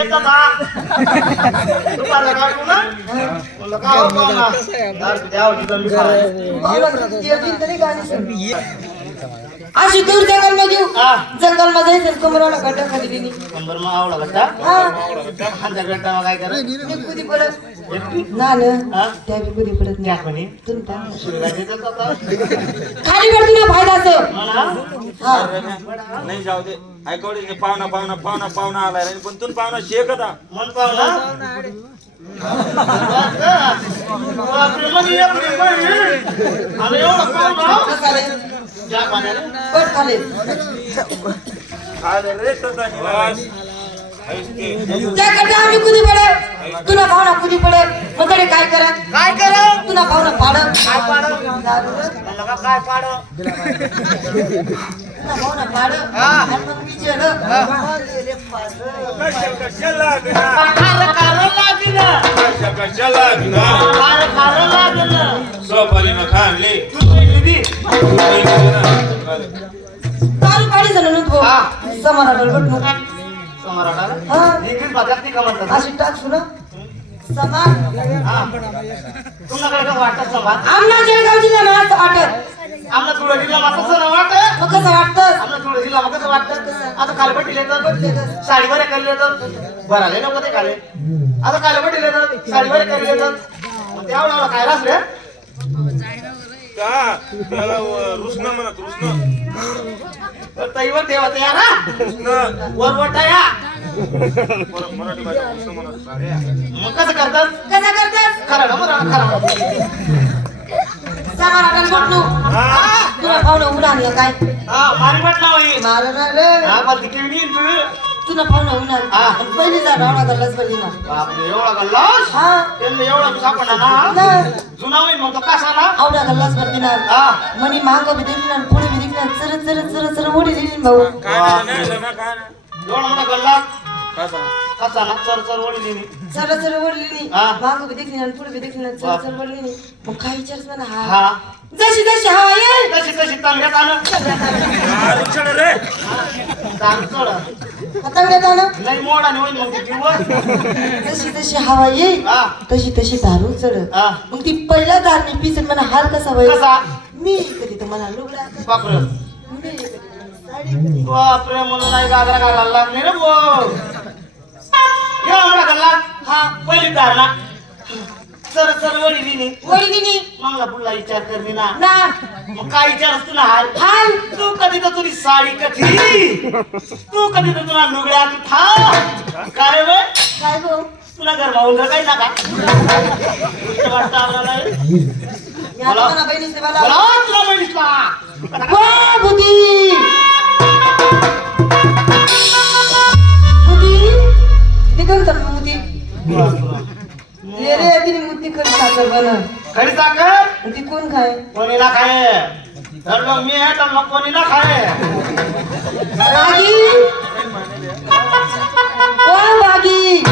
येतात दुपारला काढू ना म्हणलं का हो पाहुणा द्यावं तिथं मी अशी दूर जंगल मध्ये जंगल मध्ये जायचं कमराला गड्डा खाली गेली कंबर मग आवडा गड्डा आमच्या गड्डा मग काय करायचं मी कुदी पडत ना त्या बी कुदी पडत त्या कोणी तुमच्या सुविधा देतात आता खाली पडती ना फायदा असं म्हणा नाही जाऊ दे ऐकवडी पाहुणा पाहुणा पाहुणा पाहुणा आलाय रे पण तू पाहुणा शेकता मन पाहुणा बापरे मग एवढी पाहिजे आणि एवढं पाहुणा ज्या पाण्याने पट खाली अरे रे तसा निवास त्याकडे आम्ही कुदी पडे तुला भावना कुदी पडे मग तरी काय करा तुला भावना पाड काय पाड म्हणलं का काय पाड तुला भावना पाड आणि मग विचारलं कशाला लागना कशाला लागना सोपारीनं खाल्ले तारी पाडी झालं ना भाऊ समाराला बटणं अशी टाकू ना समार आमना जळगाव जिल्हा मला असं वाटत मग कसं वाटतं आता कालपट्टीले तर साडीवर करले तर बराले नको ते खाले आता कालपट्टीले तर साडीवर करले तर त्यावेळेला काय रे का त्याला रुसना म्हणत रुसना तैवर ठेवत या ना वरवटा या मराठी भाषा रुसना म्हणत मग कसं करतात खरं ना मग खरं समाराला बटणं तुला भावना उडा आणलं काय मारी म्हटलं होई मारणार रे पण ती केवढी तुला भावना उन्हाळ पहिली जा रावणा गल्लाच पहिली ना बापरे एवढा गल्लास हा त्यांना एवढा सापडला ना जुना होईल मग तो कसा ना आवडा गल्लाच भरती ना मनी मांग बी देखील ना पुढे बी देखील चर चर चर चर मोडी दिली भाऊ काय नाही काय एवढा मोठा गल्ला कसा कसा ना चर चर ओढी दिली चर चर वडली मांग बी देखील ना पुढे बी देखील ना चर चर वडली मग काय विचारस मला हा जशी जशी हवा येईल तशी तांगड्यात आलं रे तांगड्यात आलं नाही मोडाने होईल मग ते किंवा जशी जशी हवा येईल तशी तशी दारू चढ मग ती पहिल्या दारणी पिसत मला हाल कसा होईल कसा मी कधी तर मला लुगडा बापरे मी कधी साडी बापरे म्हणून नाही गागरा घालायला लागले रे बो एवढा मोठा गल्ला हा पहिली धारणा चर चर वडी दिली वडीनी मला पुढला विचार करणे ना ना मग काय विचार असतो ना हाल तू कधी तर तुझी साडी कधी तू कधी तर तुला लुगड्या तू था काय वे काय भाऊ तुला घर भाऊन काही ना का वाटतं आपल्याला मला बहिणीचे मला बोला तुला बहिणीसला वा बुधी बुधी दिगंत बुधी ले रे तिने मुद्दी खरी साखर बना खरी साखर ती कोण खाय कोणी ना खाय तर मग मी आहे तर मग कोणी ना खाय बागी ओ बागी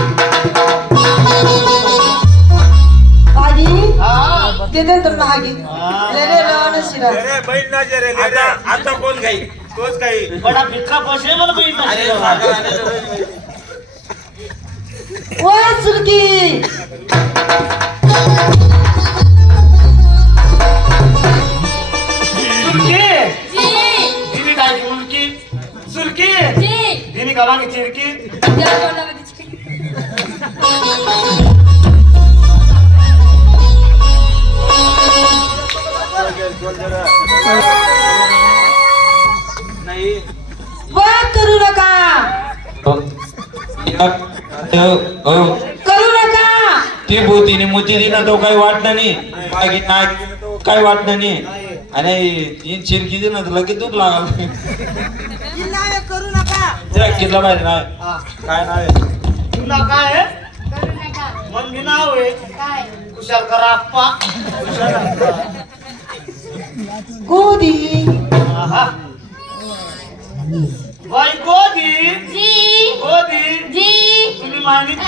बागी हा ते तर नागी ले रे रावण शिरा अरे बैल ना जे रे आता कोण खाई तोच खाई बडा भित्रा पैसे मला बघितलं ओ सुलकी दिनी काय मुलकी सुलकी दिनी का मागे चिरकी नाही वाद करू नका करू नका ती भूतीने मुती दिना तो काही वाटलं नाही बाकी नाही काही वाटलं नाही आणि ती चिरकी दिना तर लगेच दुख लागल करू नका कितला पाहिजे नाव काय नाव आहे तुला काय आहे मग मी नाव आहे कुशाल करा आप्पा गोदी बाई गोदी गोदी तुम्ही मागित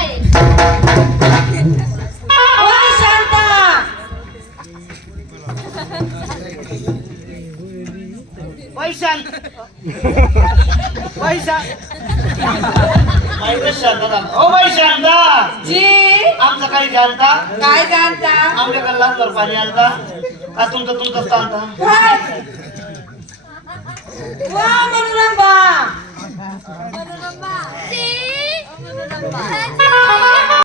शांता पैशांत पैसा ऐकच शांत झाला ओ बाई शांता जी आमचं काही जानता काय जाणता आमच्या गल्लांवर पाणी आणता का तुमचं आणता काय वा मनोरंबा मनोरंबा